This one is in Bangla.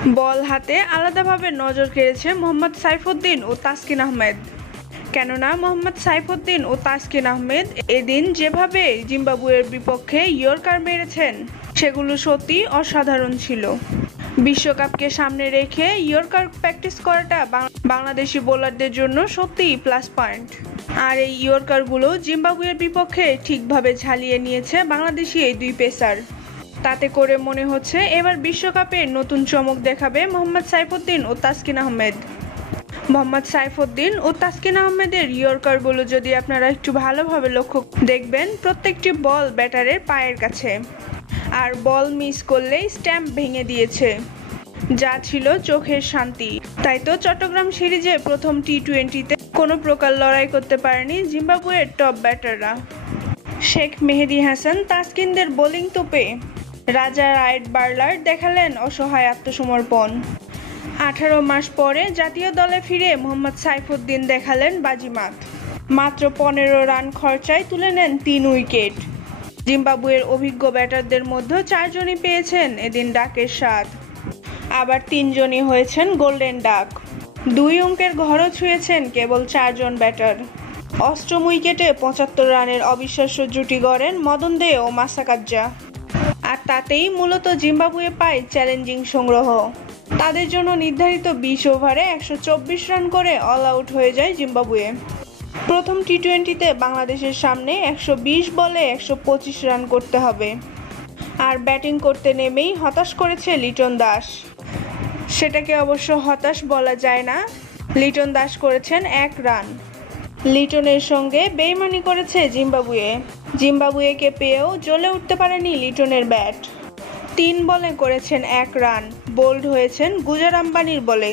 বল হাতে আলাদাভাবে নজর কেড়েছে মোহাম্মদ সাইফুদ্দিন ও তাসকিন আহমেদ। কেননা মোহাম্মদ সাইফুদ্দিন ও তাসকিন আহমেদ এদিন যেভাবে জিম্বাবুয়ের বিপক্ষে ইয়র্কার মেরেছেন সেগুলো সত্যি অসাধারণ ছিল। বিশ্বকাপকে সামনে রেখে ইয়র্কার প্র্যাকটিস করাটা বাংলাদেশি বোলারদের জন্য সত্যিই প্লাস পয়েন্ট। আর এই ইয়র্কারগুলো জিম্বাবুয়ের বিপক্ষে ঠিকভাবে ঝালিয়ে নিয়েছে বাংলাদেশি এই দুই পেসার। তাতে করে মনে হচ্ছে এবার বিশ্বকাপে নতুন চমক দেখাবে মোহাম্মদ সাইফুদ্দিন ও তাসকিন আহমেদ। মোহাম্মদ সাইফুদ্দিন ও তাসকিন আহমেদের ইয়র্কারগুলো যদি আপনারা একটু ভালোভাবে লক্ষ্য দেখবেন, প্রত্যেকটি বল ব্যাটারের পায়ের কাছে, আর বল মিস করলেই স্ট্যাম্প ভেঙে দিয়েছে, যা ছিল চোখের শান্তি। তাই তো চট্টগ্রাম সিরিজে প্রথম টি-20তে কোনো প্রকার লড়াই করতে পারেনি জিম্বাবুয়ের টপ ব্যাটাররা। শেখ মেহেদী হাসান তাসকিনদের বোলিং তোপে রাজা রায়েট বার্লার দেখালেন অসহায় আত্মসমর্পণ। 18 মাস পরে জাতীয় দলে ফিরে মোহাম্মদ সাইফুদ্দিন দেখালেন বাজিমাত। মাত্র 15 রান খরচায় তুলে নেন 3 উইকেট। জিম্বাবুয়ের অভিজ্ঞ ব্যাটারদের মধ্যে 4 জনই পেয়েছেন এদিন ডাকের স্বাদ, আবার 3 জনই হয়েছেন গোল্ডেন ডাক। 2 অঙ্কের ঘরও ছুঁয়েছেন কেবল 4 জন ব্যাটার। অষ্টম উইকেটে 75 রানের অবিশ্বাস্য জুটি গড়েন মদন দে ও মাসাকাজ্জা। আর তাতেই মূলত জিম্বাবুয়ে পায় চ্যালেঞ্জিং সংগ্রহ। তাদের জন্য নির্ধারিত 20 ওভারে 124 রান করে অল আউট হয়ে যায় জিম্বাবুয়ে। প্রথম টি-20তে বাংলাদেশের সামনে 120 বলে 125 রান করতে হবে। আর ব্যাটিং করতে নেমেই হতাশ করেছে লিটন দাস। সেটাকে অবশ্য হতাশ বলা যায় না, লিটন দাস করেছেন 1 রান। লিটনের সঙ্গে বেইমানি করেছে জিম্বাবুয়েকে পেয়েও জ্বলে উঠতে পারেনি লিটনের ব্যাট। 3 বলে করেছেন 1 রান, বোল্ড হয়েছেন গুজার আম্বানির বলে।